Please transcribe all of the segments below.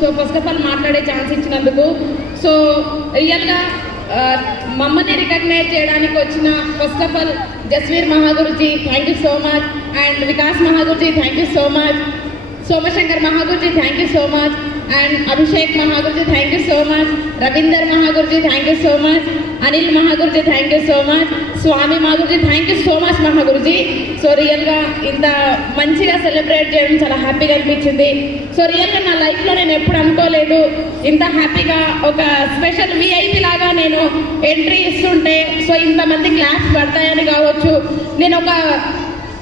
So first of all మాట్లాడే chance ఇచ్చినందుకు. So రియల్గా మమ్మల్ని రికగ్నైజ్ చేయడానికి వచ్చిన first of all Jasveer Mahaguruji thank you so much, and Vikas Mahaguruji thank you so much, Somashankar Mahaguruji thank you so much, and Abhishek Mahaguruji thank you so much, Ravinder Mahaguruji thank you so much, Anil Mahaguruji thank you so much, Swami Mahaguruji thank you so much Mahaguruji. So రియల్గా ఇంత మంచిగా celebrate చేయడం చాలా హ్యాపీగా అనిపించింది. So రియల్గా నా లైఫ్లో నేను ఎప్పుడు అనుకోలేదు ఇంత హ్యాపీగా ఒక స్పెషల్ విఐపి లాగా నేను ఎంట్రీ ఇస్తుంటే సో ఇంతమంది క్లాస్ పడతాయని కావచ్చు. నేను ఒక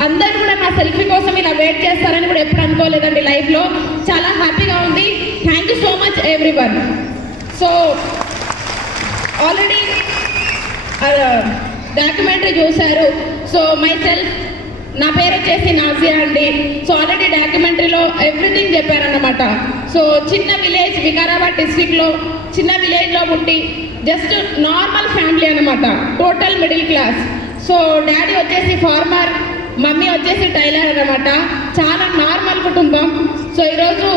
అందరూ కూడా నా సెల్ఫీ కోసం ఇలా వెయిట్ చేస్తారని కూడా ఎప్పుడు అనుకోలేదండి లైఫ్లో. చాలా హ్యాపీగా ఉంది. Thank you so much everyone. So already documentary చూశారు. సో మై సెల్ఫ్ నా పేరు వచ్చేసి నాజియా అండి. సో ఆల్రెడీ డాక్యుమెంటరీలో ఎవ్రీథింగ్ చెప్పారన్నమాట. సో చిన్న విలేజ్ వికారాబాద్ డిస్ట్రిక్ట్లో చిన్న విలేజ్లో పుట్టి జస్ట్ నార్మల్ ఫ్యామిలీ అనమాట, total middle class. So daddy వచ్చేసి ఫార్మర్, మమ్మీ వచ్చేసి టైలర్ అనమాట. చాలా నార్మల్ కుటుంబం. సో ఈరోజు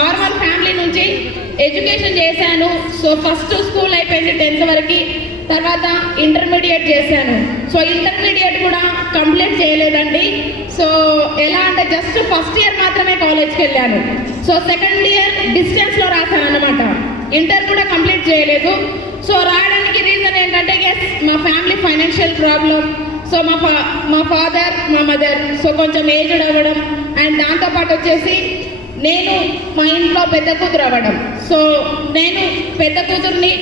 నార్మల్ ఫ్యామిలీ నుంచి ఎడ్యుకేషన్ చేశాను. సో ఫస్ట్ స్కూల్ అయిపోయింది 10th వరకు, తర్వాత ఇంటర్మీడియట్ చేశాను. సో ఇంటర్మీడియట్ కూడా కంప్లీట్ చేయలేదండి. సో ఎలా అంటే జస్ట్ ఫస్ట్ ఇయర్ మాత్రమే కాలేజ్కి వెళ్ళాను. సో సెకండ్ ఇయర్ డిస్టెన్స్లో రాశాను అనమాట. ఇంటర్ కూడా కంప్లీట్ చేయలేదు. సో రాయడానికి రీజన్ ఏంటంటే మా ఫ్యామిలీ ఫైనాన్షియల్ ప్రాబ్లం. సో మా ఫాదర్ మా మదర్ సో కొంచెం ఏజ్డ్ అవ్వడం, అండ్ దాంతోపాటు వచ్చేసి నేను మా ఇంట్లో పెద్ద కూతురు అవ్వడం. సో నేను పెద్ద కూతుర్ని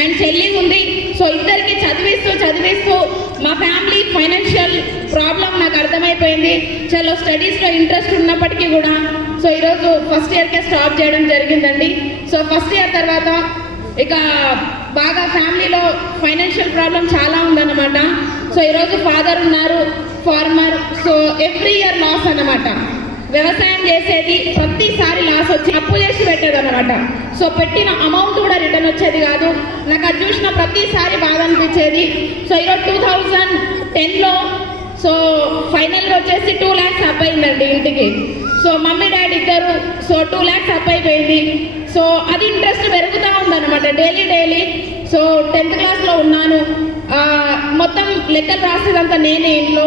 అండ్ చెల్లి ఉంది. సో ఇద్దరికి చదివిస్తూ మా ఫ్యామిలీ ఫైనాన్షియల్ ప్రాబ్లం నాకు అర్థమైపోయింది. చలో స్టడీస్లో ఇంట్రెస్ట్ ఉన్నప్పటికీ కూడా సో ఈరోజు ఫస్ట్ ఇయర్కే స్టాప్ చేయడం జరిగిందండి. సో ఫస్ట్ ఇయర్ తర్వాత ఇక బాగా ఫ్యామిలీలో ఫైనాన్షియల్ ప్రాబ్లం చాలా ఉందన్నమాట. సో ఈరోజు ఫాదర్ ఉన్నారు farmer. So every year loss అన్నమాట. వ్యవసాయం చేసేది ప్రతిసారి లాస్ వచ్చి అప్పు చేసి పెట్టేది అనమాట. సో పెట్టిన అమౌంట్ కూడా రిటర్న్ వచ్చేది కాదు. నాకు అది చూసిన ప్రతిసారి బాధ అనిపించేది. సో ఈరోజు 2010లో సో ఫైనల్గా వచ్చేసి 2 lakhs అప్ అయిందండి ఇంటికి. సో మమ్మీ డాడీ ఇద్దరు. సో 2 lakhs అప్ అయిపోయింది. సో అది ఇంట్రెస్ట్ పెరుగుతూ ఉందన్నమాట డైలీ. సో 10th క్లాస్లో ఉన్నాను. మొత్తం లెక్కలు రాసేదంతా నేనే ఇంట్లో.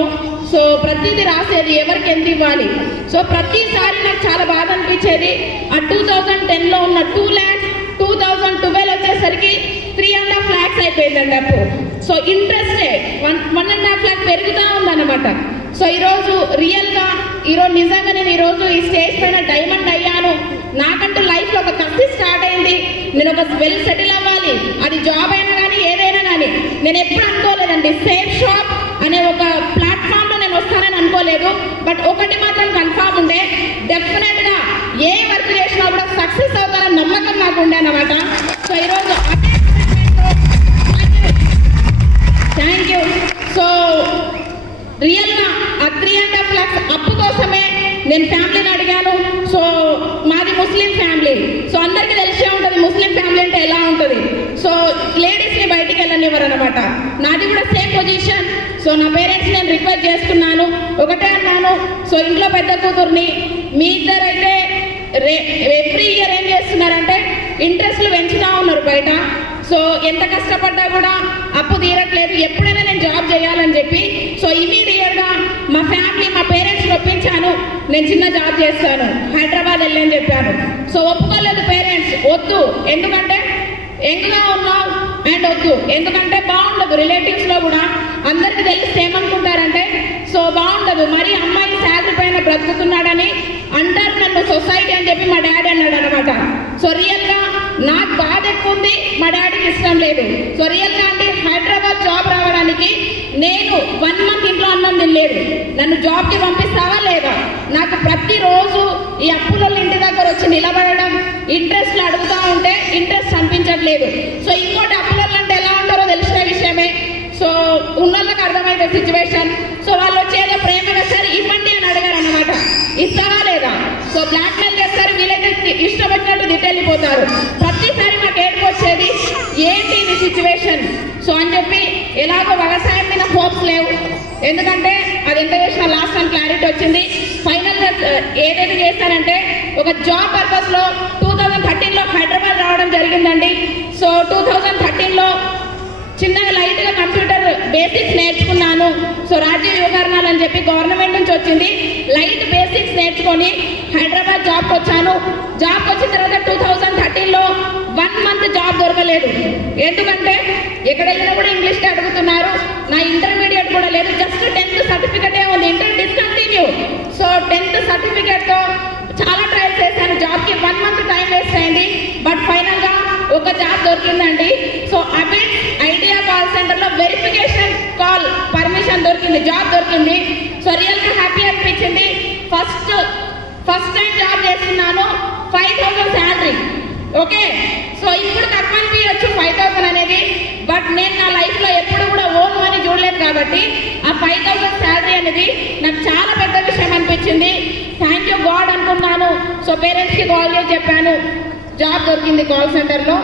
సో ప్రతిదీ రాసేది ఎవరికి ఎంత ఇవ్వాలి. సో ప్రతిసారి నాకు చాలా బాధ అనిపించేది. ఆ 2010లో ఉన్న 2 lakhs 2012 వచ్చేసరికి 3.5 lakhs అయిపోయిందండి అప్పు. సో ఇంట్రెస్టే 1.5 lakh పెరుగుతూ ఉందన్నమాట. సో ఈరోజు రియల్గా నిజంగా నేను ఈరోజు ఈ స్టేజ్ పైన డైమండ్ అయ్యాను. నాకంటూ లైఫ్లో ఒక కసి స్టార్ట్ అయింది. నేను ఒక వెల్ సెటిల్ అవ్వాలి, అది జాబ్ అయినా కానీ ఏదైనా కానీ. నేను ఎప్పుడు అనుకోలేదండి సేఫ్ షాప్ అనే ఒక ప్లాట్ఫామ్లో నేను వస్తానని అనుకోలేదు. బట్ ఒకటి మాత్రం కన్ఫామ్ ఉండే, డెఫినెట్గా ఏ వర్క్ చేసినా కూడా సక్సెస్ అవుతారని నమ్మకం నాకు ఉండే అన్నమాట. సో ఈరోజు థ్యాంక్ యూ. సో రియల్గా ఆ 3.5 lakhs అప్పు కోసమే నేను ఫ్యామిలీని అడిగాను. సో మాది ముస్లిం ఫ్యామిలీ. సో అందరికీ తెలిసే ఉంటుంది ముస్లిం ఫ్యామిలీ అంటే ఎలా ఉంటుంది. సో లేడీస్ని బయటికి వెళ్ళనివ్వరు అనమాట. నాది కూడా సేమ్ పొజిషన్. సో నా పేరెంట్స్ నేను రిక్వెస్ట్ చేస్తున్నాను, ఒకటే అన్నాను. సో ఇంట్లో పెద్ద కూతుర్ని, మీ ఇద్దరైతే ఎవ్రీ ఇయర్ ఏం చేస్తున్నారంటే ఇంట్రెస్ట్లు పెంచుతూ ఉన్నారు బయట. సో ఎంత కష్టపడ్డా కూడా అప్పు తీరట్లేదు. ఎప్పుడైనా నేను జాబ్ చేయాలని చెప్పి సో ఇమీడియట్గా మా ఫ్యామిలీ మా పేరెంట్స్ ఒప్పించాను, నేను చిన్న జాబ్ చేస్తాను, హైదరాబాద్ వెళ్ళని చెప్పాను. సో ఒప్పుకోలేదు పేరెంట్స్. వద్దు, ఎందుకంటే యంగ్గా ఉన్నావు అండ్ వద్దు, ఎందుకంటే బాగుండదు. రిలేటివ్స్లో కూడా అందరికీ తెలిస్తే ఏమనుకుంటారంటే సో బాగుండదు, మరి అమ్మాయి శాలరీ పైన బ్రతుకుతున్నాడని అంటారు నన్ను సొసైటీ అని చెప్పి మా డాడీ అన్నాడు అనమాట. సో రియల్గా నాకు బాధ ఎక్కువ ఉంది, మా డాడీకి ఇష్టం లేదు. సో రియల్గా అంటే హైదరాబాద్ జాబ్ రావడానికి నేను 1 month ఇంట్లో అన్నం తినలేదు. నన్ను జాబ్కి పంపిస్తావా లేదా? నాకు ప్రతిరోజు ఈ అప్పుల ఇంటి దగ్గర వచ్చి నిలబడడం, ఇంట్రెస్ట్లు అడుగుతూ ఉంటే ఇంట్రెస్ట్ అనిపించట్లేదు. సో ఇంకోటి అప్పుల అంటే ఎలా ఉంటారో తెలిసిన విషయమే. సో ఉన్నోళ్ళకి అర్థమైతే సిచ్యువేషన్. సో వాళ్ళు వచ్చేదో ప్రేమగా సరే ఇవ్వండి అని అడిగారు అన్నమాట. ఇస్తావా లేదా? సో బ్లాక్మెయిల్ చేస్తారు, వీళ్ళైతే ఇష్టం వచ్చినట్టు దిట్టెళ్ళిపోతారు. ప్రతిసారి మాకు ఏడుపు వచ్చేది, ఏంటి ఇది సిచ్యువేషన్. సో అని చెప్పి ఎలాగో వ్యవసాయం మీద హోప్స్ లేవు, ఎందుకంటే అది ఎంత చేసినా లాస్ట్ అని క్లారిటీ వచ్చింది. ఫైనల్గా ఏదైతే చేస్తారంటే ఒక జాబ్ పర్పస్లో 2013 బేసిక్స్ నేర్చుకున్నాను. సో రాజ్య యువకరణాలు అని చెప్పి గవర్నమెంట్ నుంచి వచ్చింది. లైట్ బేసిక్స్ నేర్చుకొని హైదరాబాద్ జాబ్కి వచ్చాను. జాబ్కి వచ్చిన తర్వాత 2013లో 1 మంత్ జాబ్ దొరకలేదు. ఎందుకంటే ఎక్కడ వెళ్ళినా కూడా ఇంగ్లీష్కి అడుగుతున్నారు. నా ఇంటర్మీడియట్ కూడా లేదు, జస్ట్ 10th సర్టిఫికెటే ఉంది. Inter discontinue. సో 10th సర్టిఫికెట్తో చాలా ట్రై చేశాను. జాబ్కి 1 మంత్ టైం వేస్ట్ అయింది. బట్ ఫైనల్గా ఒక జాబ్ దొరికిందండి. సో అబిట్ ఐడియా కాల్ సెంటర్లో వెరిఫికేషన్ కాల్ పర్మిషన్ దొరికింది, జాబ్ దొరికింది. సో రియల్గా హ్యాపీ అనిపించింది. ఫస్ట్ టైం జాబ్ చేస్తున్నాను. 5,000 శాలరీ. ఓకే, సో ఇప్పుడు తక్కువ అనిపించచ్చు 5,000 అనేది. బట్ నేను నా లైఫ్లో ఎప్పుడు కూడా ఓన్ మనీ చూడలేదు కాబట్టి ఆ 5,000 శాలరీ అనేది నాకు చాలా పెద్ద విషయం అనిపించింది. థ్యాంక్ యూ గాడ్ అనుకున్నాను. సో పేరెంట్స్కి కాల్ చేసి చెప్పాను, జాబ్ దొరికింది కాల్ సెంటర్లో,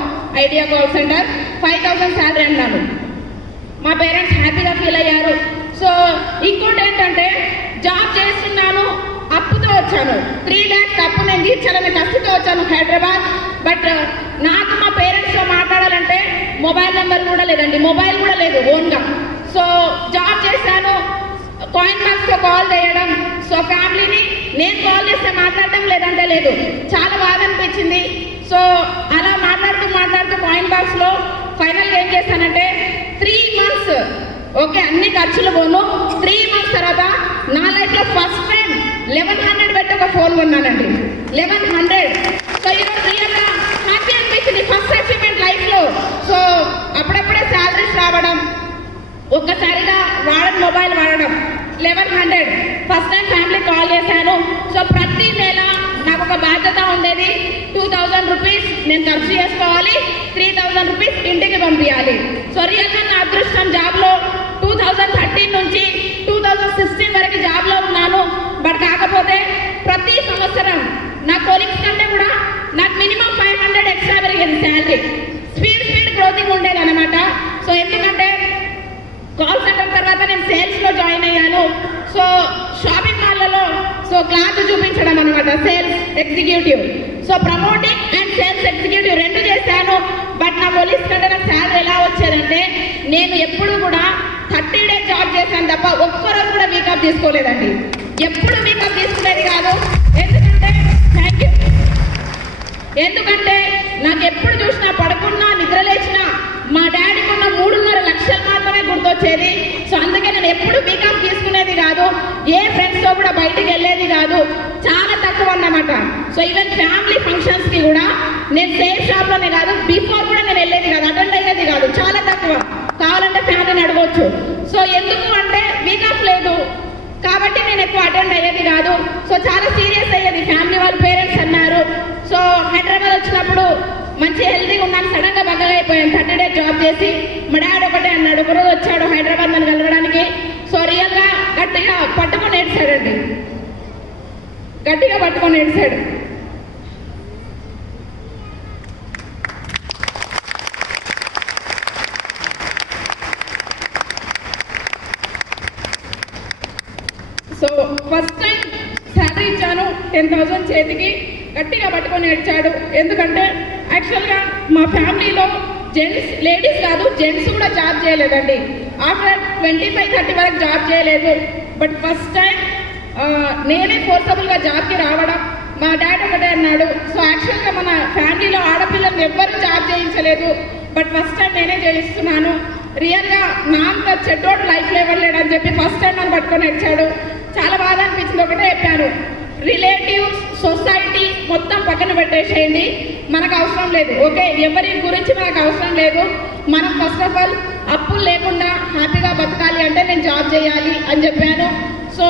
ఐడియా కాల్ సెంటర్, 5,000 శాలరీ అన్నాను. మా పేరెంట్స్ హ్యాపీగా ఫీల్ అయ్యారు. సో ఇంకోటి ఏంటంటే జాబ్ చేస్తున్నాను, అప్పుతో వచ్చాను. 3 lakhs అప్పు నేను తీర్చాలని కసితో వచ్చాను హైదరాబాద్. బట్ నాకు మా పేరెంట్స్తో మాట్లాడాలంటే మొబైల్ నెంబర్ కూడా లేదండి, మొబైల్ కూడా లేదు ఓన్గా. సో జాబ్ చేశాను, కాయిన్ బాక్స్తో కాల్ చేయడం. సో ఫ్యామిలీని నేను కాల్ చేస్తే మాట్లాడడం లేదంటే లేదు. చాలా బాగా అనిపించింది. సో అలా మాట్లాడుతూ కాయిన్ బాక్స్లో ఫైనల్గా ఏం చేశానంటే 3 months ఓకే అన్ని ఖర్చులు పోను. 3 months తర్వాత నా లైఫ్లో ఫస్ట్ టైం 1100 పెట్టి ఒక ఫోన్ కొన్నానండి. 1100. సో ఈరోజు రియల్గా హ్యాపీ అనిపించింది, ఫస్ట్ అచీవ్మెంట్ లైఫ్లో. సో అప్పుడప్పుడే శాలరీస్ రావడం, ఒక్కసారిగా మొబైల్ వాడడం. 1100 ఫస్ట్ టైం ఫ్యామిలీ కాల్ చేశాను. సో ప్రతి నెల నాకు ఒక బాధ్యత ఉండేది. 2,000 రూపీస్ నేను ఖర్చు చేసుకోవాలి, 3,000 రూపీస్ ఇంటికి పంపించాలి. సో రియల్గా నా అదృష్టం, జాబ్లో 2013 నుంచి 2016 వరకు జాబ్లో ఉన్నాను. బట్ కాకపోతే ప్రతి సంవత్సరం నా కొలీగ్స్ కంటే కూడా నాకు మినిమం 500 ఎక్స్ట్రా పెరిగింది శాలరీ. స్పీడ్ గ్రోతింగ్ ఉండేది అనమాట. సో ఎందుకంటే కాల్ సెంటర్ తర్వాత నేను సేల్స్లో జాయిన్ అయ్యాను. సో షాపింగ్ మాల్లలో సో క్లాత్ చూపించడం అనమాట, sales executive. So promoting and sales executive 2 చేశాను. బట్ నా పోలీస్ కంటే నాకు శాలరీ ఎలా వచ్చేదంటే నేను ఎప్పుడు కూడా 30 days జాబ్ చేశాను తప్ప ఒక్కరోజు కూడా వీకప్ తీసుకోలేదండి. ఎప్పుడు వీకప్ తీసుకునేది కాదు. ఎందుకంటే నాకు ఎప్పుడు చూసినా, పడుకున్నా, నిద్ర లేచినా మా డాడీకి ఉన్న 3.5 లక్షలు మాత్రమే గుర్తొచ్చేది. సో అందుకే నేను ఎప్పుడు వీకప్ తీసుకునేది కాదు. ఏ ఫ్రెండ్స్తో కూడా బయటికి వెళ్ళేది కాదు, చాలా తక్కువ అన్నమాట. సో ఈవెన్ ఫ్యామిలీ ఫంక్షన్స్కి కూడా నేను సేఫ్ షాప్లోనే కాదు, బిఫోర్ కూడా నేను వెళ్ళేది కాదు, అటెండ్ అయ్యేది కాదు, చాలా తక్కువ. కావాలంటే ఫ్యామిలీని అడగవచ్చు. సో ఎందుకు అంటే వీకప్ లేదు కాబట్టి నేను ఎక్కువ అటెండ్ అయ్యేది కాదు. సో చాలా సీరియస్ అయ్యేది. ఫ్యామిలీ వాళ్ళ పేరెంట్స్ అన్నారు. సో హైదరాబాద్ వచ్చినప్పుడు మంచి హెల్తీగా ఉన్నాను, సడన్గా బగ్గగా అయిపోయాను 30 days జాబ్ చేసి. మా డాడీ ఒకటే అన్నాడు, ఒకరోజు వచ్చాడు హైదరాబాద్ నన్ను కలవడానికి. సో రియల్గా గట్టిగా పట్టుకొని ఏడ్చాడండి, గట్టిగా పట్టుకొని ఏడ్చాడు. సో ఫస్ట్ టైం శాలరీ ఇచ్చాను, 10,000 చేతికి, గట్టిగా పట్టుకొని ఏడ్చాడు. ఎందుకంటే యాక్చువల్గా మా ఫ్యామిలీలో లేడీస్ కాదు, జెంట్స్ కూడా జాబ్ చేయలేదండి. ఆఫ్టర్ 25-30 వరకు జాబ్ చేయలేదు. బట్ ఫస్ట్ టైం నేనే ఫోర్సబుల్గా జాబ్కి రావడం. మా డాడీ ఒకటే అన్నాడు. సో యాక్చువల్గా మన ఫ్యామిలీలో ఆడపిల్లలు ఎవ్వరూ జాబ్ చేయించలేదు. బట్ ఫస్ట్ టైం నేనే చేయిస్తున్నాను. రియల్గా నా అంత చెడ్డోడు లైఫ్లో ఎవరు లేడని చెప్పి ఫస్ట్ టైం నన్ను పట్టుకొని వచ్చాడు. చాలా బాధ అనిపించింది. ఒకటే చెప్పాను, రిలేటివ్స్, సొసైటీ మొత్తం పక్కన పెట్టేసేయండి, మనకు అవసరం లేదు. ఓకే, ఎవరి గురించి మనకు అవసరం లేదు. మనం ఫస్ట్ ఆఫ్ ఆల్ అప్పులు లేకుండా హ్యాపీగా బతకాలి అంటే నేను జాబ్ చేయాలి అని చెప్పాను. సో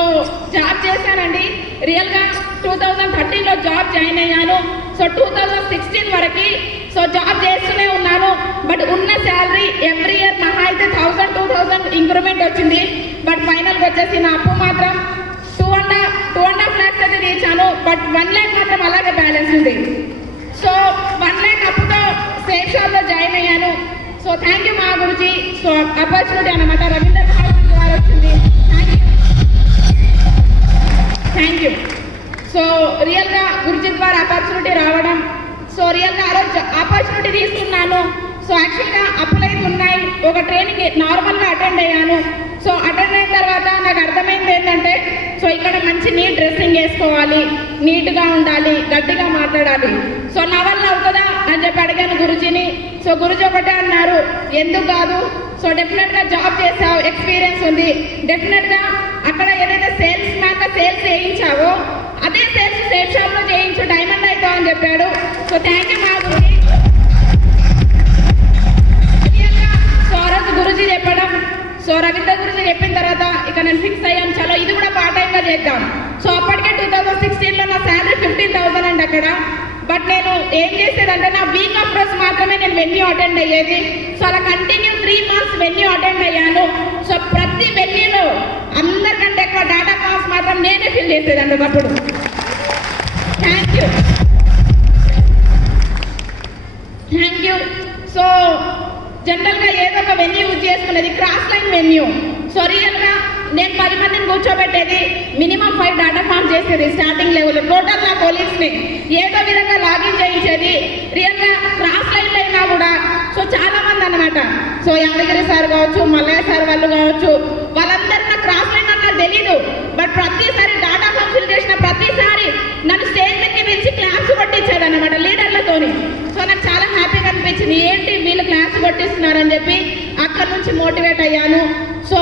జాబ్ చేశానండి. రియల్గా 2013లో జాబ్ జాయిన్ అయ్యాను. సో 2016 వరకు సో జాబ్ చేస్తూనే ఉన్నాను. బట్ ఉన్న శాలరీ ఎవ్రీ ఇయర్ మహా అయితే 1,000-2,000 ఇంక్రిమెంట్ వచ్చింది. బట్ ఫైనల్గా వచ్చేసి నా అప్పు మాత్రం 2.5 lakhs అయితే తీర్చాను. బట్ 1 lakh మాత్రం అలాగే బ్యాలెన్స్ ఉంది. సో 1 lakh అప్పుతో సేఫ్ షాప్లో జాయిన్ అయ్యాను. సో థ్యాంక్ యూ మా గురించి. సో ఆపర్చునిటీ అనమాట, రవీంద్ర గారు వచ్చింది. Thank you. సో రియల్గా గురుజీ ద్వారా ఆపర్చునిటీ రావడం. సో రియల్గా ఆ రోజు ఆపర్చునిటీ తీసుకున్నాను. సో యాక్చువల్గా అప్పులైతే ఉన్నాయి. ఒక ట్రైనింగ్ నార్మల్గా అటెండ్ అయ్యాను. సో అటెండ్ అయిన తర్వాత నాకు అర్థమైంది ఏంటంటే, సో ఇక్కడ మంచి నీట్ డ్రెస్సింగ్ వేసుకోవాలి, నీట్గా ఉండాలి, గట్టిగా మాట్లాడాలి. సో నా వల్ల అవుతుందా అని చెప్పి అడిగాను గురుజీని. సో గురుజీ ఒకటే అన్నారు, ఎందుకు కాదు, సో డెఫినెట్గా జాబ్ చేసావు, ఎక్స్పీరియన్స్ ఉంది, డెఫినెట్గా అక్కడ ఏదైతే సేల్స్ మ్యాన్గా సేల్స్ చేయించావో అదే సేల్స్ సేల్ షాప్లో చేయించు, డైమండ్ అవుతావు అని చెప్పాడు. సో థ్యాంక్ యూ మా గురుజీ. సో ఆ రోజు గురుజీ చెప్పడం, సో రవీంద్ర గురించి చెప్పిన తర్వాత ఇక నేను ఫిక్స్ అయ్యాను, చలో ఇది కూడా పార్ట్ టైంగా చేద్దాం. సో అప్పటికే 2016లో నా శాలరీ 15,000 అండి అక్కడ. బట్ నేను ఏం చేసేదంటే నా వీక్ ఆఫ్ రోజు మాత్రమే నేను వెన్యూ అటెండ్ అయ్యేది. సో అలా కంటిన్యూ 3 months వెన్యూ అటెండ్ అయ్యాను. సో ప్రతి వెన్యూలో అందరికంటే ఎక్కువ డాటా కాల్స్ మాత్రం నేనే ఫిల్ చేసేదండి ఒకప్పుడు. Thank you. సో జనరల్గా ఏదో ఒక వెన్యూ యూజ్ చేసుకునేది, క్రాస్ లైన్ వెన్యూ. సో రియల్గా నేను 10 మందిని కూర్చోబెట్టేది, మినిమం 5 డాటా ఫామ్ చేసేది స్టార్టింగ్ లెవెల్లో. టోటల్ నా కొలీగ్స్ని ఏదో విధంగా లాగిన్ చేయించేది. రియల్గా క్రాస్ లైన్లో అయినా కూడా సో చాలా మంది అనమాట. సో యాదగిరి సార్ కావచ్చు, మల్లయ్య సార్ వాళ్ళు కావచ్చు, వాళ్ళందరూ నాకు క్రాస్ లైన్ అంటే తెలీదు. బట్ ప్రతిసారి డాటా ఫామ్ ఫిల్ చేసిన ప్రతిసారి నన్ను స్టేజ్ మీదకి పిలిచి క్లాస్ కొట్టించేది అనమాట లీడర్లతోని. సో నాకు చాలా హ్యాపీగా అనిపించింది, ఏంటి వీళ్ళు క్లాస్ కొట్టిస్తున్నారని చెప్పి అక్కడి నుంచి మోటివేట్ అయ్యాను. సో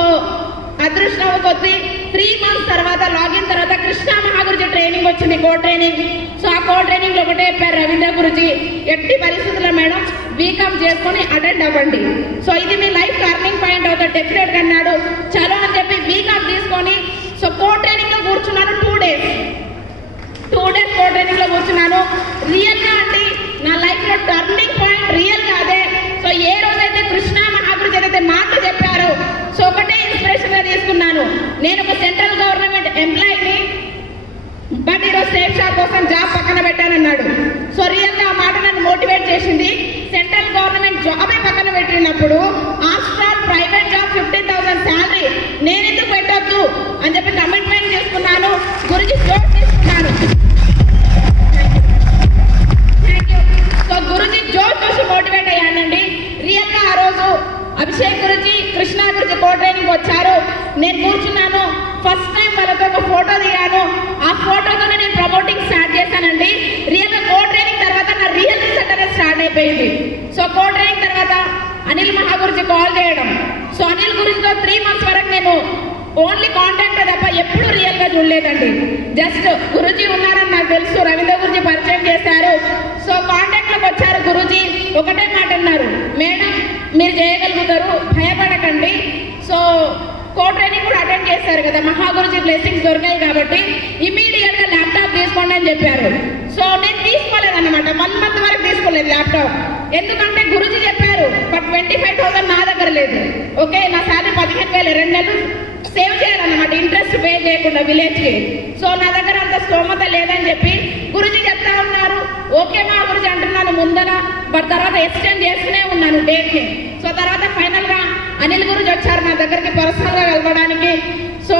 అదృష్టం కొద్ది 3 months తర్వాత లాగిన్ తర్వాత కృష్ణ మహాగురుజీ ట్రైనింగ్ వచ్చింది, కో ట్రైనింగ్. సో ఆ కో ట్రైనింగ్లో ఒకటే చెప్పారు రవీంద్ర గురుజీ, ఎట్టి పరిస్థితుల్లో మేడం బీకామ్ చేసుకొని అటెండ్ అవ్వండి, సో ఇది మీ లైఫ్ టర్నింగ్ పాయింట్ అవుతుంది డెఫినెట్గా అన్నాడు. చలో అని చెప్పి బీకామ్ తీసుకొని సో కో ట్రైనింగ్లో కూర్చున్నాను. 2 days కో ట్రైనింగ్లో కూర్చున్నాను. రియల్గా అండి నా లైఫ్లో టర్నింగ్ పాయింట్ రియల్గా అదే. సో ఏ రోజైతే కృష్ణ మహాగురుజీ ఏదైతే మాటలు చెప్పారో, సో ఒకటే ఇన్స్పిరేషన్గా తీసుకున్నాను. నేను ఒక సెంట్రల్ గవర్నమెంట్ ఎంప్లాయీని, బట్ ఈరోజు సేఫ్ షాప్ కోసం జాబ్ పక్కన పెట్టానన్నాడు. సో రియల్గా ఆ మాట నన్ను మోటివేట్ చేసింది. సెంట్రల్ గవర్నమెంట్ జాబే పక్కన పెట్టినప్పుడు after all private job 15,000 salary నేను ఎందుకు పెట్టొద్దు అని చెప్పి కమిట్మెంట్ చేసుకున్నాను. గురుజీ జోష్ తీసుకున్నాను. సో గురుజీ జోష్ మోటివేట్ అయ్యానండి. రియల్గా ఆ రోజు అభిషేక్ గురుజీ, కృష్ణ గురుజీ కో ట్రైనింగ్ వచ్చారు. నేను కూర్చున్నాను. ఫస్ట్ టైం వాళ్ళతో ఒక ఫోటో దిగాను. ఆ ఫోటోతోనే నేను ప్రమోటింగ్ స్టార్ట్ చేశానండి. రియల్గా కో ట్రైనింగ్ తర్వాత నా రియల్ రిజల్ట్ అనేది స్టార్ట్ అయిపోయింది. సో కో ట్రైనింగ్ తర్వాత అనిల్ మహాగురుజీ కాల్ చేయడం. సో అనిల్ గురుజీతో 3 months వరకు నేను ఓన్లీ కాంటాక్ట్ తప్ప ఎప్పుడు రియల్గా చూడలేదండి. జస్ట్ గురుజీ ఉన్నారని నాకు తెలుసు, రవీంద్ర గురుజీ పరిచయం చేశారు. సో కాంటాక్ట్లోకి వచ్చారు. గురుజీ ఒకటే మాట అన్నారు, మేడం మీరు చేయగలుగుతారు, భయపడకండి. సో కో ట్రైనింగ్ కూడా అటెండ్ చేశారు కదా, మహాగురుజీ బ్లెస్సింగ్స్ దొరికాయి కాబట్టి ఇమీడియట్గా ల్యాప్టాప్ తీసుకోండి అని చెప్పారు. సో నేను తీసుకోలేదన్నమాట, 1 month వరకు తీసుకోలేదు ల్యాప్టాప్. ఎందుకంటే గురుజీ చెప్పారు, బట్ 25,000 నా దగ్గర లేదు. ఓకే, నా శాలరీ 15,000 2 నెలలు సేవ్ చేయాలన్నమాట, ఇంట్రెస్ట్ పే చేయకుండా విలేజ్కి. సో నా దగ్గర అంత స్తోమత లేదని చెప్పి గురుజీ చెప్తా ఉన్నారు. ఓకే మా గురుజీ అంటున్నాను ముందర, బట్ తర్వాత ఎక్స్టెండ్ చేస్తూనే ఉన్నాను డేట్ని. సో తర్వాత ఫైనల్గా అనిల్ గురుజీ వచ్చారు నా దగ్గరికి పర్సనల్గా కలవడానికి. సో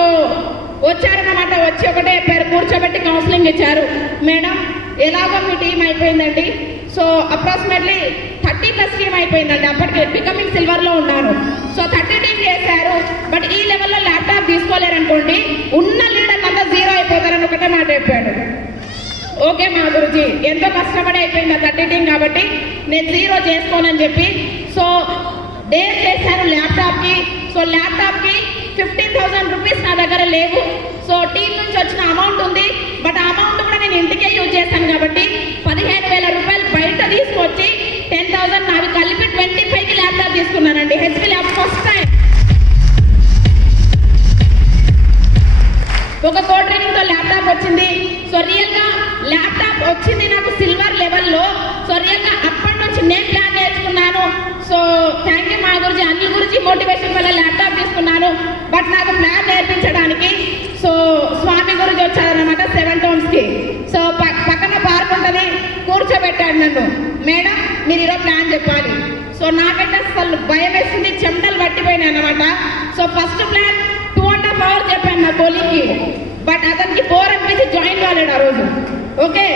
వచ్చారన్నమాట. వచ్చి ఒకటే చెప్పారు, కూర్చోబెట్టి కౌన్సిలింగ్ ఇచ్చారు. మేడం ఎలాగో మీ టీం అయిపోయిందండి. సో అప్రాక్సిమేట్లీ 30+ టీం అయిపోయిందండి. అప్పటికి బికమింగ్ సిల్వర్లో ఉన్నాను. సో 30 టీం చేశారు. బట్ ఈ లెవెల్లో ల్యాప్టాప్ తీసుకోలేరనుకోండి, ఉన్న లీడర్లు అంతా 0 అయిపోతారని ఒకటే మాట చెప్పాడు. ఓకే మా గురుజీ, ఎంతో కష్టపడి అయిపోయింది ఆ 30 టీం కాబట్టి నేను 0 చేసుకోనని చెప్పి సో డేర్ చేశాను ల్యాప్టాప్కి. సో ల్యాప్టాప్కి 15,000 రూపీస్ నా దగ్గర లేవు. సో టీం నుంచి వచ్చిన అమౌంట్ ఉంది, బట్ ఆ అమౌంట్ కూడా నేను ఇంటికే యూజ్ చేశాను కాబట్టి 15,000 రూపాయలు బయట తీసుకొచ్చి 10,000 నావి కలిపి 25కి ల్యాప్టాప్ తీసుకున్నానండి. HP laptop first time. ఒక కో ట్రైనింగ్తో ల్యాప్టాప్ వచ్చింది. సో రియల్గా ల్యాప్టాప్ వచ్చింది నాకు సిల్వర్ లెవెల్లో. సో రియల్గా అప్పటి నుంచి నేను ప్లాన్ నేర్చుకున్నాను. సో థ్యాంక్ యూ మా గురుజీ, అనిల్ గురుజీ మోటివేషన్ వల్ల ల్యాప్టాప్ తీసుకున్నాను. బట్ నాకు ప్లాన్ నేర్పించడానికి సో స్వామి గురుజీ వచ్చారనమాట 7 Townsకి. సో పక్కన పార్క్ ఉంటుంది, కూర్చోబెట్టాడు నన్ను. మేడం మీరు ఈరోజు ప్లాన్ చెప్పాలి. సో నాకంటే అసలు భయం వేసింది, చెమటలు పట్టిపోయినాయి అనమాట. సో ఫస్ట్ ప్లాన్ 2.5 hours చెప్పాను నా కొలీగ్కి, బట్ అతనికి బోర్ అనిపించి జాయిన్ కాలేడు ఆ రోజు. ఓకే,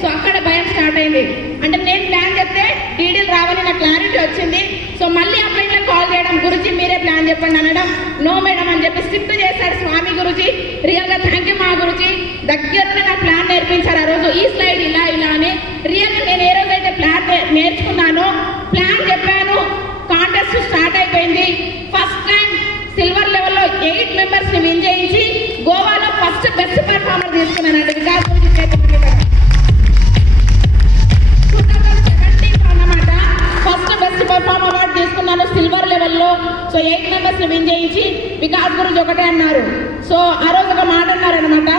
సో అక్కడ భయం స్టార్ట్ అయింది. అంటే నేను ప్లాన్ చెప్తే డీడీలు రావాలి, నా క్లారిటీ వచ్చింది. సో మళ్ళీ అప్లైన్లో కాల్ చేయడం, గురుజీ మీరే ప్లాన్ చెప్పండి అనడం, నో మేడం అని చెప్పి స్ట్రిక్ట్ చేశారు స్వామి గురుజీ. రియల్గా థ్యాంక్ యూ మా గురుజీ. దగ్గరనే నా ప్లాన్ నేర్పించారు ఆ రోజు. ఈ స్లైడ్ ఇలా ఇలా అని రియల్గా నేను ఏ రోజైతే ప్లాన్ నేర్చుకున్నానో, ప్లాన్ చెప్పాను, కాంటెస్ట్ స్టార్ట్ అయిపోయింది. ఫస్ట్ టైం సిల్వర్ లెవెల్లో 8 మెంబర్స్ని విన్ చేయించి గోవాలో ఫస్ట్ బెస్ట్ పర్ఫార్మర్ తీసుకున్నానండి. వికాస్ గురించి 2017 అన్నమాట ఫస్ట్ బెస్ట్ పర్ఫార్మర్ అవార్డు తీసుకున్నాను సిల్వర్ లెవెల్లో. సో 8 మెంబర్స్ని విన్ చేయించి వికాస్ గురించి ఒకటే అన్నారు. సో ఆ రోజు ఒక మాట అన్నారనమాట,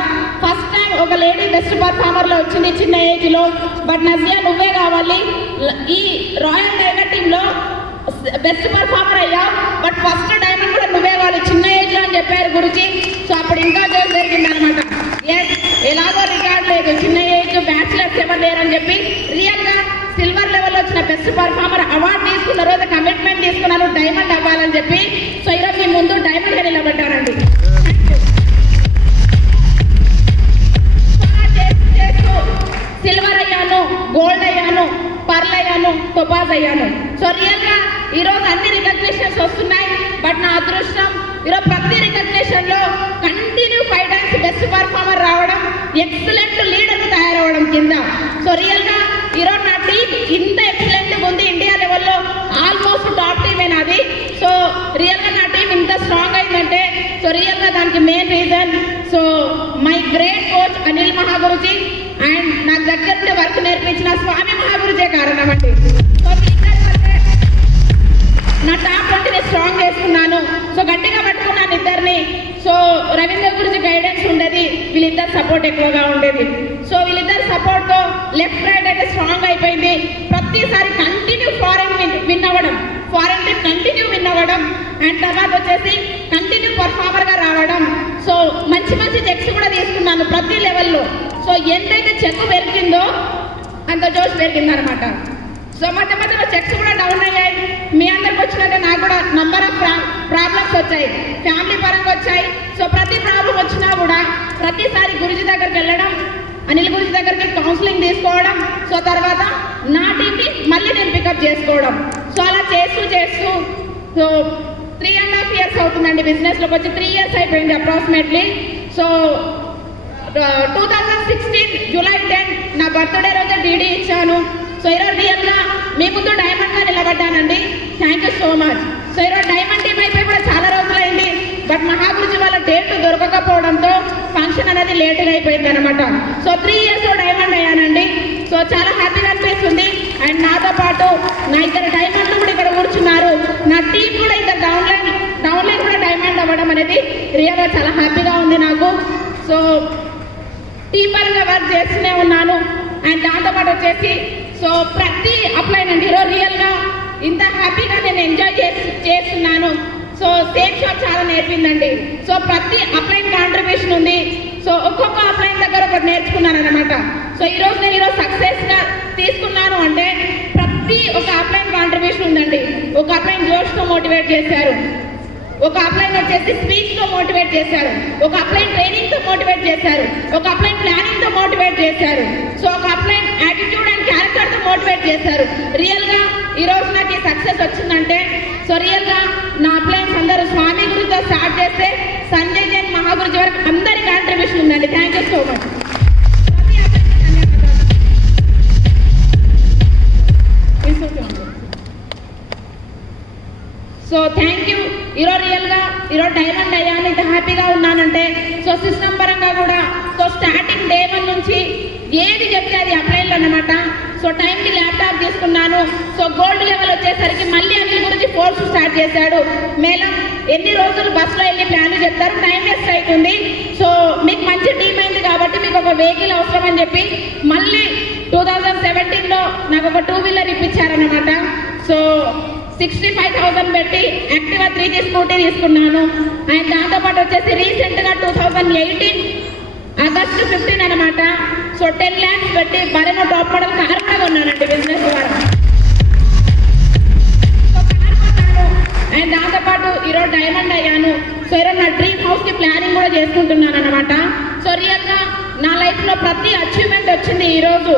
ఫస్ట్ టైం ఒక లేడీ బెస్ట్ పర్ఫార్మర్లో వచ్చింది చిన్న ఏజ్లో, బట్ నజియా నువ్వే కావాలి, ఈ రాయల్ టైగర్ టీంలో బెస్ట్ పర్ఫార్మర్ అయ్యా, బట్ ఫస్ట్ డైమండ్ కూడా నువ్వే కావాలి చిన్న ఏజ్ లో అని చెప్పారు గురుజీ. సో అప్పుడు ఇంకా జోక్ జరిగింది అనమాట. ఎలాగో రికార్డ్ లేదు, చిన్న ఏజ్ బ్యాచిలర్స్ ఎవరు లేరని చెప్పి రియల్ గా సిల్వర్ లెవెల్ వచ్చిన బెస్ట్ పర్ఫార్మర్ అవార్డు తీసుకున్న రోజు కమిట్మెంట్ తీసుకున్నాను డైమండ్ అవ్వాలని చెప్పి. సో ఈరోజు మీ ముందు డైమండ్ గా నిలబడ్డానండి. సిల్వర్ అయ్యాను, గోల్డ్ అయ్యాను, పర్ల్ అయ్యాను, టొపాజ్ అయ్యాను. సో రియల్ గా ఈరోజు అన్ని రికగ్నిషన్స్ వస్తున్నాయి, బట్ నా అదృష్టం ఈరోజు ప్రతి రికగ్నిషన్ లో కంటిన్యూ 5 టైమ్స్ బెస్ట్ పర్ఫార్మర్ రావడం, ఎక్సలెంట్ లీడర్ తయారవడం కింద. సో రియల్ గా ఈరోజు నా టీం ఇంత ఎక్సలెంట్ ఉంది, ఇండియా లెవెల్లో ఆల్మోస్ట్ టాప్ టీమే నాది. సో రియల్ గా నా టీం ఇంత స్ట్రాంగ్ అయిందంటే సో రియల్ గా దానికి main reason so my great coach Anil Mahaguruji and నాకు దగ్గర నుండి వర్క్ నేర్పించిన స్వామి మహాగురుజే కారణం అండి. సో నా టాప్ 20ని స్ట్రాంగ్ చేసుకున్నాను. సో గట్టిగా పట్టుకున్నాను ఇద్దరిని. సో రవీంద్ర గురించి గైడెన్స్ ఉండేది, వీళ్ళిద్దరు సపోర్ట్ ఎక్కువగా ఉండేది. సో వీళ్ళిద్దరు సపోర్ట్తో లెఫ్ట్ రైట్ అయితే స్ట్రాంగ్ అయిపోయింది. ప్రతిసారి కంటిన్యూ ఫారెన్ విన్ అవ్వడం, ఫారెన్ టీమ్ కంటిన్యూ విన్ అవ్వడం, అండ్ తర్వాత వచ్చేసి కంటిన్యూ పర్ఫార్మర్గా రావడం. సో మంచి మంచి చెక్స్ కూడా తీసుకున్నాను ప్రతి లెవెల్లో. సో ఎంతైతే చెక్ పెరిగిందో అంత జోష్ పెరిగిందనమాట. సో మధ్య మధ్యలో చెక్స్ కూడా డౌన్ అయ్యాయి. మీ అందరికి వచ్చినట్టే నాకు కూడా నంబర్ ఆఫ్ ప్రాబ్లమ్స్ వచ్చాయి, ఫ్యామిలీ పరంగా వచ్చాయి. సో ప్రతి ప్రాబ్లం వచ్చినా కూడా ప్రతిసారి గురుజీ దగ్గరికి వెళ్ళడం, అనిల్ గురుజీ దగ్గరికి కౌన్సిలింగ్ తీసుకోవడం, సో తర్వాత నా టీంని మళ్ళీ నేను పికప్ చేసుకోవడం. సో అలా చేస్తూ చేస్తూ సో 3.5 years అవుతుందండి బిజినెస్లోకి వచ్చి. 3 years అయిపోయింది అప్రాక్సిమేట్లీ. సో 2016 July 10 నా బర్త్డే రోజే డీడీ ఇచ్చాను. సో ఈరోజు రియల్గా మీ ముందు డైమండ్గా నిలబడ్డానండి. Thank you so much. So ఈరోజు డైమండ్ టీమ్ అయిపోయి కూడా చాలా రోజులైంది, బట్ మహాగురుజీ వాళ్ళ డేట్ దొరకకపోవడంతో ఫంక్షన్ అనేది లేటుగా అయిపోయింది అనమాట. సో 3 years డైమండ్ అయ్యానండి. సో చాలా హ్యాపీగా అనిపిస్తుంది. అండ్ నాతో పాటు నా ఇద్దరు డైమండ్లు కూడా ఇక్కడ కూర్చున్నారు. నా టీం కూడా ఇద్దరు డౌన్లైన్ కూడా డైమండ్ అవ్వడం అనేది రియల్గా చాలా హ్యాపీగా ఉంది నాకు. సో టీం పరంగా వర్క్ చేస్తూనే ఉన్నాను. అండ్ దాంతోపాటు వచ్చేసి సో ప్రతి అప్లైన్ అండి ఈరోజు రియల్గా ఇంత హ్యాపీగా నేను ఎంజాయ్ చేస్తున్నాను. సో సేమ్ షాప్ చాలా నేర్పిందండి. సో ప్రతి అప్లైన్ కాంట్రిబ్యూషన్ ఉంది. సో ఒక్కొక్క అప్లైన్ దగ్గర ఒకటి నేర్చుకున్నాను అనమాట. సో నేను ఈరోజు సక్సెస్గా తీసుకున్నాను అంటే ప్రతి ఒక అప్లైన్ కాంట్రిబ్యూషన్ ఉందండి. ఒక అప్లైన్ జోష్తో మోటివేట్ చేశారు, ఒక అప్లైన్ వచ్చేసి స్పీచ్తో మోటివేట్ చేశారు, ఒక అప్లైన్ ట్రైనింగ్తో మోటివేట్ చేశారు, ఒక అప్లైన్ ప్లానింగ్తో మోటివేట్ చేశారు, సో ఒక అప్లైన్ యాటిట్యూడ్ అండ్ క్యారెక్టర్తో మోటివేట్ చేశారు. రియల్గా ఈరోజు నాకు ఈ సక్సెస్ వచ్చిందంటే సో రియల్గా నా అప్లైన్స్ అందరూ స్వామి గురితో స్టార్ట్ చేస్తే సంజయ్ జైన్ మహాగురుజీ వరకు అందరి కాంట్రిబ్యూషన్ ఉందండి. Thank you so much. So thank you. ఈరోజు డైమండ్ అయ్యాను, ఇంత హ్యాపీగా ఉన్నానంటే సో సిస్టమ్ పరంగా కూడా సో స్టార్టింగ్ day 1 నుంచి ఏది చెప్తే అది అప్లైన్లు అన్నమాట. సో టైంకి ల్యాప్టాప్ తీసుకున్నాను. సో గోల్డ్ లెవెల్ వచ్చేసరికి మళ్ళీ అనిల్ గురించి కోర్సు స్టార్ట్ చేశాడు. మేడం ఎన్ని రోజులు బస్సులో వెళ్ళి ప్లాన్లు చెప్తారు, టైం వేస్ట్ అవుతుంది. సో మీకు మంచి టీం అయింది కాబట్టి మీకు ఒక వెహికల్ అవసరం అని చెప్పి మళ్ళీ 2017లో నాకు ఒక 2-wheeler ఇప్పించారన్నమాట. సో 65,000 పెట్టి యాక్టివా 3G స్కూటీ తీసుకున్నాను. అండ్ దాంతోపాటు వచ్చేసి రీసెంట్గా 2018 August 15 అనమాట. సో 10 lakhs పెట్టి బరెనో టాప్ మోడల్ కార్ కూడా కొన్నానండి బిజినెస్ ద్వారా. సో కార్ కొన్నాను. అండ్ దాంతోపాటు ఈరోజు డైమండ్ అయ్యాను. సో ఈరోజు నా డ్రీమ్ హౌస్కి ప్లానింగ్ కూడా చేసుకుంటున్నాను అనమాట. సో రియల్గా నా లైఫ్లో ప్రతి అచీవ్మెంట్ వచ్చింది ఈరోజు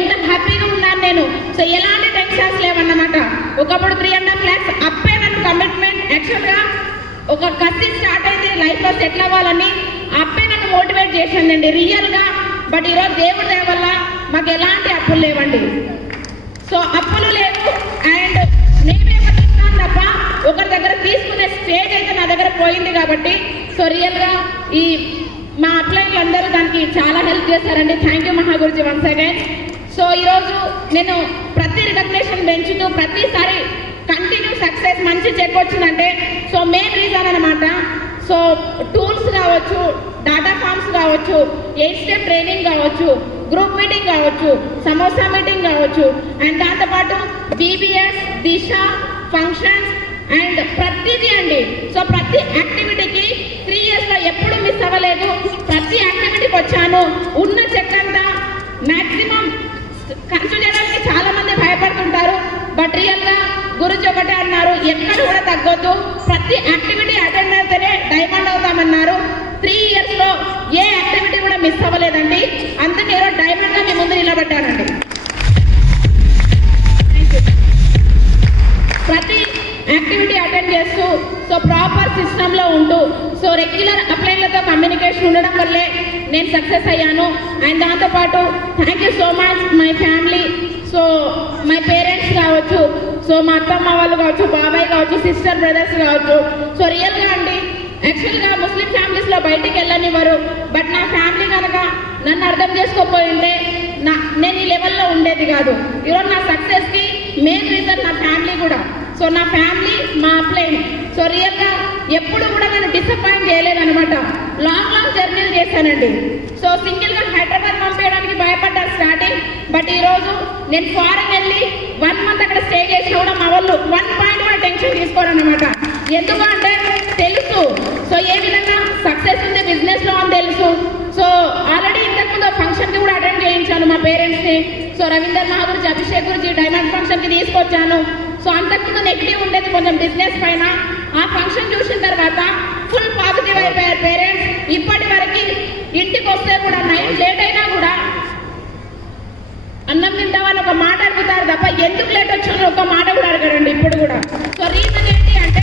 ఇంత హ్యాపీగా ఉన్నాను నేను. సో ఎలాంటి టెన్షన్స్ లేవన్నమాట. ఒకప్పుడు 3.5 lakhs అప్పే నన్ను కమిట్మెంట్ యాక్చువల్గా ఒక కసి స్టార్ట్ అయింది లైఫ్లో సెటిల్ అవ్వాలని అప్పే నన్ను మోటివేట్ చేసిందండి రియల్గా. బట్ ఈరోజు దేవుడి దయ వల్ల మాకు ఎలాంటి అప్పులు లేవండి. సో అప్పులు లేవు అండ్ నేనే బతికినాను తప్ప ఒకరి దగ్గర తీసుకునే స్టేజ్ అయితే నా దగ్గర పోయింది కాబట్టి సో రియల్గా ఈ మా అప్లైన్లు అందరూ దానికి చాలా హెల్ప్ చేశారండి. Thank you Mahaguruji once again. So ఈరోజు నేను ప్రతి రికగ్నేషన్ పెంచుతూ ప్రతిసారి కంటిన్యూ సక్సెస్ మంచి చెక్ వచ్చిందంటే సో మెయిన్ రీజన్ అనమాట. సో టూల్స్ కావచ్చు, డాటా ఫామ్స్ కావచ్చు, 8 స్టెప్ ట్రైనింగ్ కావచ్చు, గ్రూప్ మీటింగ్ కావచ్చు, సమోసా మీటింగ్ కావచ్చు అండ్ దాంతోపాటు బీబీఎస్, దిశ, ఫంక్షన్స్ అండ్ ప్రతిదీ అండి. సో ప్రతి యాక్టివిటీకి 3 yearsలో ఎప్పుడు మిస్ అవ్వలేదు. ప్రతి యాక్టివిటీకి వచ్చాను. ఉన్న చెక్ అంతా మ్యాక్సిమం ఖర్చు చేయడానికి చాలా మంది భయపడుతుంటారు. బట్ రియల్గా గురుజీ ఒకటే అన్నారు, ఎక్కడ కూడా తగ్గొద్దు, ప్రతి యాక్టివిటీ అటెండ్ అయితేనే డైమండ్ అవుతామన్నారు. 3 yearsలో ఏ యాక్టివిటీ కూడా మిస్ అవ్వలేదండి. అందుకే ఈరోజు డైమండ్గా మీ ముందు నిలబడ్డానండి. ప్రతి యాక్టివిటీ అటెండ్ చేస్తూ సో ప్రాపర్ సిస్టంలో ఉంటూ సో రెగ్యులర్ అప్లైన్లతో కమ్యూనికేషన్ ఉండడం వల్లే నేను సక్సెస్ అయ్యాను. అండ్ దాంతోపాటు thank you so much my family. So my parents కావచ్చు, సో మా అత్తమ్మ వాళ్ళు కావచ్చు, బాబాయ్ కావచ్చు, సిస్టర్ బ్రదర్స్ కావచ్చు. సో రియల్గా అండి యాక్చువల్గా ముస్లిం ఫ్యామిలీస్లో బయటికి వెళ్ళనివ్వరు. బట్ నా ఫ్యామిలీ కనుక నన్ను అర్థం చేసుకోకపోయి ఉంటే నేను ఈ లెవెల్లో ఉండేది కాదు. ఈరోజు నా సక్సెస్కి మెయిన్ రీజన్ నా ఫ్యామిలీ కూడా. సో నా ఫ్యామిలీ, మా అప్లైన్ సో రియల్గా ఎప్పుడు కూడా నన్ను డిసప్పాయింట్ చేయలేదనమాట. లాంగ్ జర్నీలు చేశానండి. సో సింగిల్గా హైదరాబాద్ పంపించడానికి భయపడ్డారు స్టార్టింగ్. బట్ ఈరోజు నేను ఫారెన్ వెళ్ళి 1 month అక్కడ స్టే చేసినా కూడా మా వాళ్ళు 1 point కూడా టెన్షన్ తీసుకోరు అనమాట. ఎందుకు అంటే తెలుసు సో ఏ విధంగా సక్సెస్ ఉంది బిజినెస్లో అని తెలుసు. సో ఆల్రెడీ ఇంతకుముందు ఫంక్షన్కి కూడా అటెండ్ చేయించాను మా పేరెంట్స్ని. సో రవీందర్ మహాగురుజీ, అభిషేక్ గురుజీ డైమండ్ ఫంక్షన్కి తీసుకొచ్చాను. సో అంతకుముందు నెగిటివ్ ఉండేది కొంచెం బిజినెస్ పైన. ఆ ఫంక్షన్ చూసిన తర్వాత ఫుల్ పాజిటివ్ అయిపోయారు పేరెంట్స్. ఇప్పటి వరకు ఇంటికి వస్తే కూడా నైట్ లేట్ అయినా కూడా అన్నం తింటామని ఒక మాట అడుగుతారు తప్ప ఎందుకు లేట్ వచ్చానో ఒక మాట కూడా అడగరండి ఇప్పుడు కూడా. సో రీజన్ ఏంటి అంటే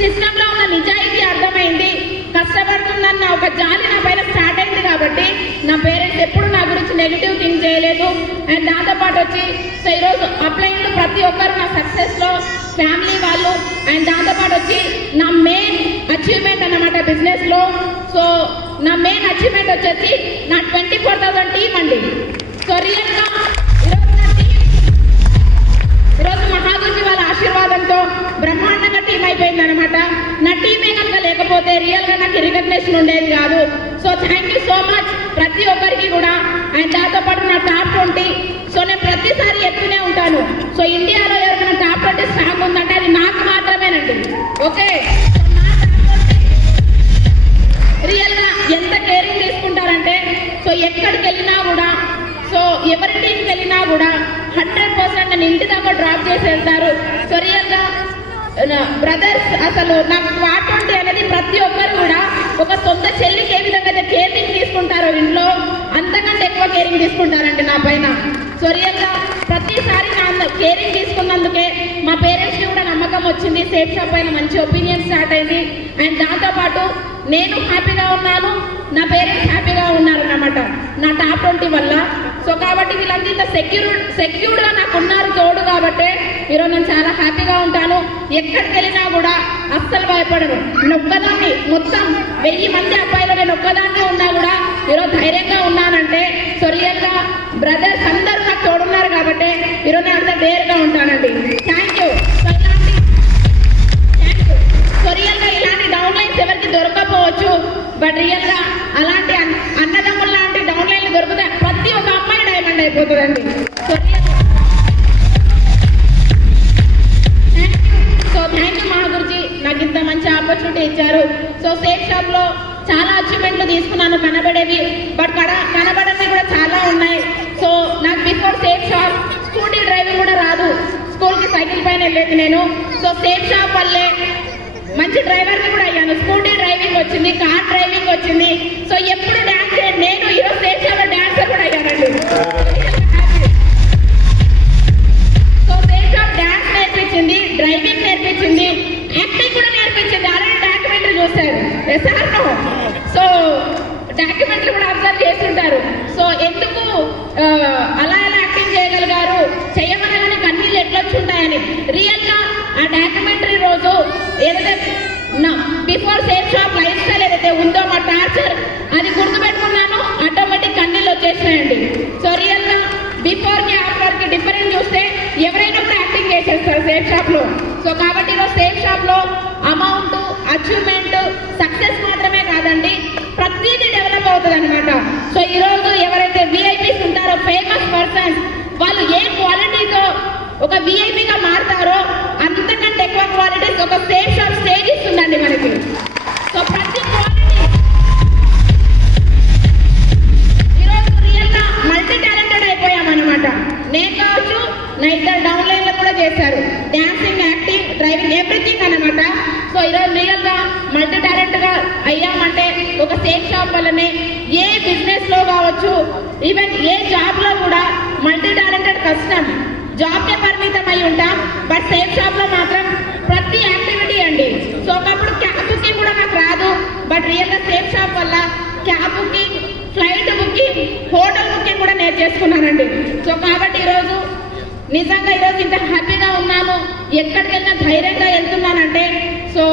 సిస్టంలో ఉన్న నిజాయితీ అర్థమైంది. కష్టపడుతుందన్న ఒక జాలి నా పైన స్టార్ట్ అయింది కాబట్టి నా పేరెంట్స్ ఎప్పుడు నా గురించి నెగిటివ్ థింక్ చేయలేదు. అండ్ దాంతోపాటు వచ్చి సో ఈరోజు అప్లైన్లు ప్రతి ఒక్కరు నా సక్సెస్లో ఫ్యామిలీ వాళ్ళు. అండ్ దాంతోపాటు వచ్చి నా మెయిన్ అచీవ్మెంట్ అన్నమాట బిజినెస్లో. సో నా మెయిన్ అచీవ్మెంట్ వచ్చేసి నా 24,000 టీమ్ అండి. సో రియల్గా ఈరోజు మహాగురుజీ వాళ్ళ ఆశీర్వాదంతో బ్రహ్మాండంగా టీం అయిపోయింది అనమాట. నా టీమే కనుక లేకపోతే రియల్గా నాకు రికగ్నేషన్ ఉండేది కాదు. So thank you so much ప్రతి ఒక్కరికి కూడా. అండ్ దాంతోపాటు నా టాప్ 20 సో నేను ప్రతిసారి ఎత్తునే ఉంటాను. సో ఇండియాలో ఎవరికైనా టాప్ 20 స్ట్రాంగ్ ఉందంటే అది నాకు మాత్రమేనండి. ఓకే, రియల్గా ఎంత కేరింగ్ తీసుకుంటారంటే సో ఎక్కడికి వెళ్ళినా కూడా సో ఎవరి టీంకి వెళ్ళినా కూడా 100% నన్ను ఇంటి దాకా డ్రాప్ చేసి వెళ్తారు. సో రియల్గా బ్రదర్స్ అసలు నాకు టాప్ 20 అనేది ప్రతి ఒక్కరు కూడా ఒక సొంత చెల్లికి ఏ విధంగా అయితే కేరింగ్ తీసుకుంటారో ఇంట్లో అంతకంటే ఎక్కువ కేరింగ్ తీసుకుంటారండి నా పైన. సో రియల్గా ప్రతిసారి నా కేరింగ్ తీసుకున్నందుకే మా పేరెంట్స్కి కూడా నమ్మకం వచ్చింది. సేఫ్ షాప్ పైన మంచి ఒపీనియన్ స్టార్ట్ అయింది. అండ్ దాంతోపాటు నేను హ్యాపీగా ఉన్నాను, నా పేరెంట్స్ హ్యాపీగా ఉన్నారన్నమాట నా టాప్ 20 వల్ల. సో కాబట్టి వీళ్ళంతా ఇంత సెక్యూర్డ్గా నాకు ఉన్నారు తోడు కాబట్టి ఈరోజు నేను చాలా హ్యాపీగా ఉంటాను. ఎక్కడికి వెళ్ళినా కూడా అస్సలు భయపడను. నేను ఒక్కదాన్ని మొత్తం 1000 మంది అబ్బాయిలు నేను ఒక్కదాన్ని ఉన్నా కూడా ఈరోజు ధైర్యంగా ఉన్నానంటే సో రియల్గా బ్రదర్స్ అందరూ నాకు తోడున్నారు కాబట్టి ఈరోజు నేను అంత డేర్గా ఉంటానండి. Thank you. సో రియల్గా ఇలాంటి డౌన్లైన్స్ ఎవరికి దొరకపోవచ్చు. బట్ రియల్గా అలాంటి అన్నదమ్ములు లాంటి డౌన్లైన్లు దొరికితే ప్రతి ఒక్క అమ్మాయి డైమండ్ అయిపోతుందండి. సో థ్యాంక్ యూ మహాగురుజీ, నాకు ఇంత మంచి ఆపర్చునిటీ ఇచ్చారు. సో సేఫ్ షాప్లో చాలా అచీవ్మెంట్లు తీసుకున్నాను కనబడేవి. బట్ కనబడేవి కూడా చాలా ఉన్నాయి. సో నాకు before safe shop scooty driving కూడా రాదు. స్కూల్కి సైకిల్ పైన వెళ్ళేది నేను. సో సేఫ్ షాప్ వల్లే మంచి డ్రైవర్ని కూడా అయ్యాను. స్కూటీ డ్రైవింగ్ వచ్చింది, కార్ డ్రైవింగ్ వచ్చింది. సో ఎప్పుడు డ్యాన్స్ నేను ఈరోజు స్టేజ్ షోలో డ్యాన్సర్ కూడా అయ్యానండి. సో అని. రియల్గా ఆ డాక్యుమెంటరీ రోజు ఏదైతే before safe shop life style ఏదైతే ఉందో మా టార్చర్ అది గుర్తుపెట్టుకున్నాను, ఆటోమేటిక్ కన్నీళ్ళు వచ్చేసినాయండి. సో రియల్గా బిఫోర్కి ఆఫ్టర్కి డిఫరెన్స్ చూస్తే ఎవరైనా కూడా యాక్టింగ్ చేసేస్తారు సేఫ్ షాప్లో. సో కాబట్టి ఈరోజు సేఫ్ షాప్లో అమౌంట్, అచీవ్మెంట్, సక్సెస్ మాత్రమే కాదండి, ప్రతిదీ డెవలప్ అవుతుంది అనమాట. సో ఈరోజు ఎవరైతే విఐపీస్ ఉంటారో, ఫేమస్ పర్సన్స్, వాళ్ళు ఏ క్వాలిటీతో ఒక విఐపీగా మారుతారో అంతకంటే ఎక్కువ క్వాలిటీస్ ఒక సేఫ్ షాప్ స్టేజ్ ఇస్తుందండి మనకి. సో ప్రతి క్వాలిటీ ఈరోజు రియల్గా మల్టీ టాలెంటెడ్ అయిపోయామన్నమాట. నేను కావచ్చు, నా ఇద్దరు డౌన్లైన్లో కూడా చేశారు, డాన్సింగ్, యాక్టింగ్, డ్రైవింగ్, ఎవ్రీథింగ్ అనమాట. సో ఈరోజు రియల్గా మల్టీ టాలెంట్గా అయ్యామంటే ఒక సేఫ్ షాప్ వల్లనే. ఏ బిజినెస్లో కావచ్చు, ఈవెన్ ఏ జాబ్లో కూడా మల్టీ టాలెంటెడ్ కష్టం. జాబ్కే పరిమితం అయి ఉంటాం, బట్ సేఫ్ షాప్లో మాత్రం ప్రతి యాక్టివిటీ అండి. సో ఒకప్పుడు క్యాబ్ బుకింగ్ కూడా నాకు రాదు, బట్ రియల్గా సేఫ్ షాప్ వల్ల cab booking, flight booking, hotel booking కూడా నేర్చేసుకున్నానండి. సో కాబట్టి ఈరోజు నిజంగా ఈరోజు ఇంత హ్యాపీగా ఉన్నాను, ఎక్కడికి వెళ్ళినా ధైర్యంగా వెళ్తున్నానంటే so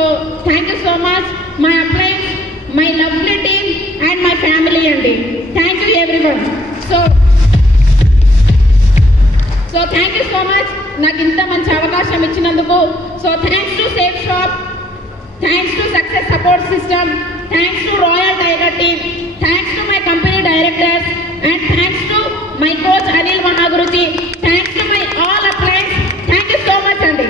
thank you so much my uplines, my lovely team and my family అండి. Thank you everyone. So thank you so much నాకు ఇంత మంచి అవకాశం ఇచ్చినందుకు. So thanks to safe shop, thanks to success support system, thanks to royal tiger team, thanks to my company directors and thanks to my coach Anil Mahaguruji, thanks to my all uplines. Thank you so much అండి.